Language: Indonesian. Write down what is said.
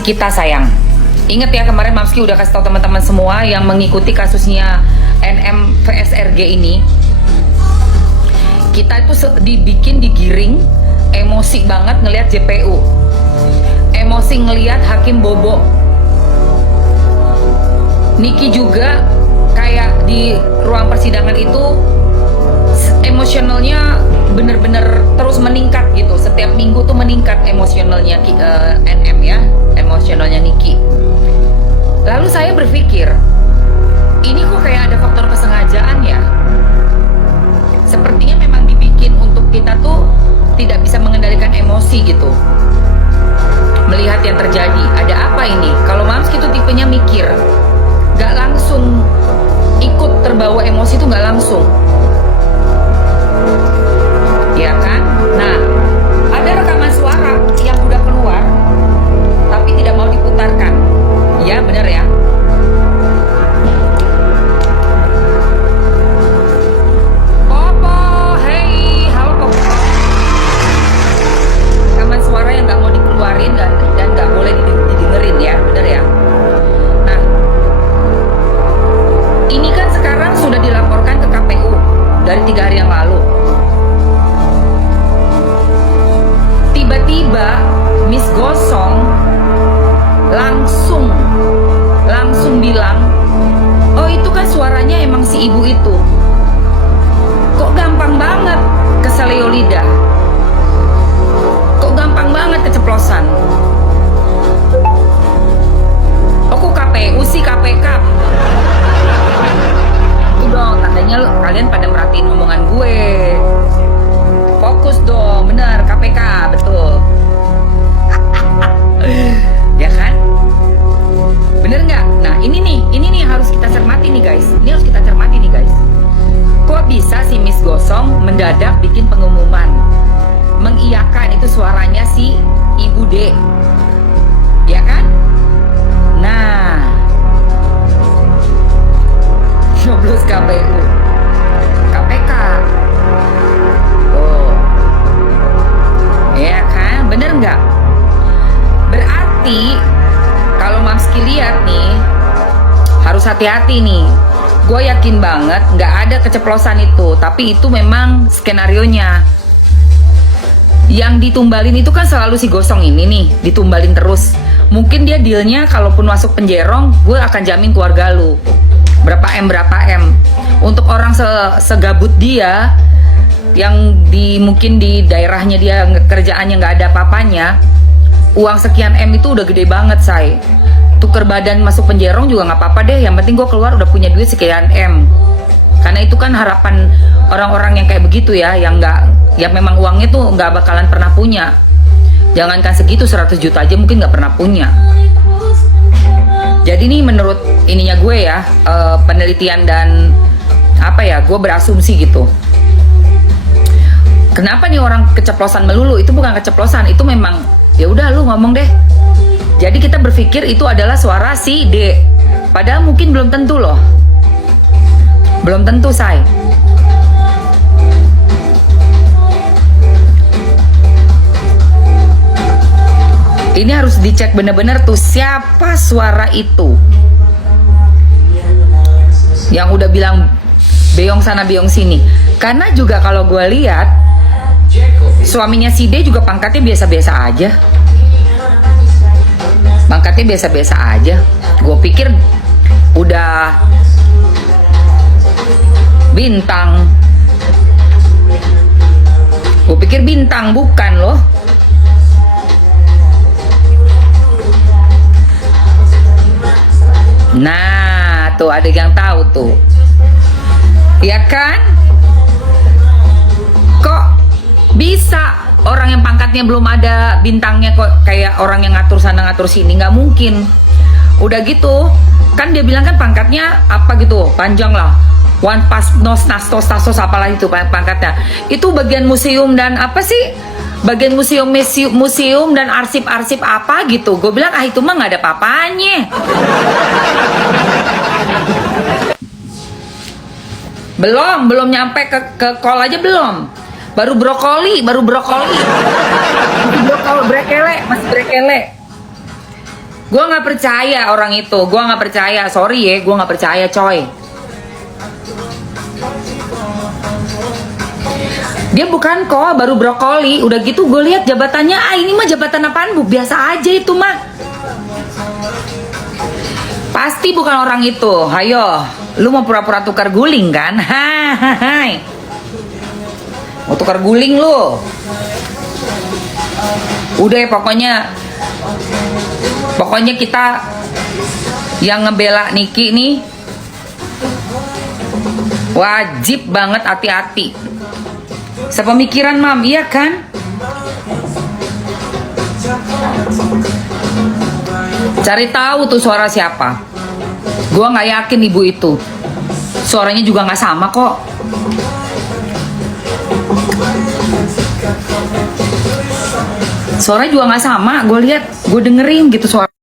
kita sayang. Ingat ya, kemarin Mamski udah kasih tahu teman-teman semua yang mengikuti kasusnya NM vs RG ini. Kita itu dibikin digiring, emosi banget ngelihat JPU, emosi ngelihat Hakim Bobo. Niki juga kayak di ruang persidangan itu emosionalnya bener-bener terus meningkat gitu. Setiap minggu tuh meningkat emosionalnya NM ya, emosionalnya Niki. Lalu saya berpikir, ini kok kayak ada faktor kesengajaan ya. Sepertinya memang dibikin untuk kita tuh tidak bisa mengendalikan emosi gitu. Melihat yang terjadi, ada apa ini? Kalau Mamski tuh tipenya mikir, gak langsung ikut terbawa emosi tuh gak langsung. Ya kan? Nah, ada rekaman suara yang udah keluar tapi tidak mau diputarkan. Ya, benar ya. Popo, hey, halo Popo. Rekaman suara yang nggak mau dikeluarin dan nggak boleh didengerin ya, benar ya. Nah, ini kan sekarang sudah dilaporkan ke KPU dari 3 hari yang lalu. Tiba-tiba Miss Gosong langsung bilang, oh itu kan suaranya emang si ibu itu. Kok gampang banget keseleo lidah? Kok gampang banget keceplosan? Oh kok KPU sih, KPK? Udah, tandanya kalian pada merhatiin omongan gue. Fokus dong, bener, KPK, betul. Ya kan? Bener nggak? Nah ini nih harus kita cermati nih guys. Ini harus kita cermati nih guys. Kok bisa si Miss Gosong mendadak bikin pengumuman mengiyakan itu suaranya si Ibu D, ya kan? Nah, nyoblos KPU, KPK. Oh, ya kan? Bener nggak? Berarti kalau Mamski lihat nih, harus hati-hati nih. Gue yakin banget nggak ada keceplosan itu, tapi itu memang skenarionya. Yang ditumbalin itu kan selalu si Gosong ini nih, ditumbalin terus. Mungkin dia dealnya kalaupun masuk penjerong, gue akan jamin keluarga lu. Berapa M. Untuk orang segabut dia, yang mungkin di daerahnya dia kerjaannya nggak ada apa-apanya, uang sekian M itu udah gede banget, say. Tuker badan masuk penjerong juga nggak apa-apa deh, yang penting gue keluar udah punya duit sekian M. Karena itu kan harapan orang-orang yang kayak begitu ya, yang memang uangnya tuh nggak bakalan pernah punya. Jangankan segitu, 100 juta aja mungkin nggak pernah punya. Jadi nih menurut ininya gue ya, penelitian dan apa ya, gue berasumsi gitu. Kenapa nih orang keceplosan melulu? Itu bukan keceplosan, itu memang ya udah lu ngomong deh. Jadi kita berpikir itu adalah suara si D. Padahal mungkin belum tentu loh. Belum tentu, say. Ini harus dicek bener-bener tuh siapa suara itu. Yang udah bilang beong sana beong sini. Karena juga kalau gue lihat suaminya si D juga pangkatnya biasa-biasa aja. Pangkatnya biasa-biasa aja. Gue pikir udah bintang. Gue pikir bintang, bukan loh. Nah, tuh ada yang tahu tuh. Ya kan? Kok bisa orang yang pangkatnya belum ada bintangnya kok kayak orang yang ngatur sana ngatur sini? Nggak mungkin. Udah gitu kan dia bilang kan pangkatnya apa gitu, panjang lah, one pas nos nastos tastos apalah itu pangkatnya. Itu bagian museum dan apa sih, bagian museum dan arsip apa gitu. Gue bilang itu mah nggak ada papanya. belum nyampe ke call aja belum. Baru brokoli. Masih brekele. Gue nggak percaya orang itu, gue nggak percaya, sorry ya, gue nggak percaya coy. Dia bukan kok, baru brokoli. Udah gitu gue lihat jabatannya, ini mah jabatan apaan bu? Biasa aja itu mah. Pasti bukan orang itu. Hayo, lu mau pura-pura tukar guling kan? Hai. Mau tukar guling lu? Udah ya pokoknya kita yang ngebela Niki nih wajib banget hati-hati. Sepemikiran mam, iya kan? Cari tahu tuh suara siapa. Gua nggak yakin ibu itu. Suaranya juga nggak sama kok. Suaranya juga nggak sama. Gue lihat, gue dengerin gitu suara.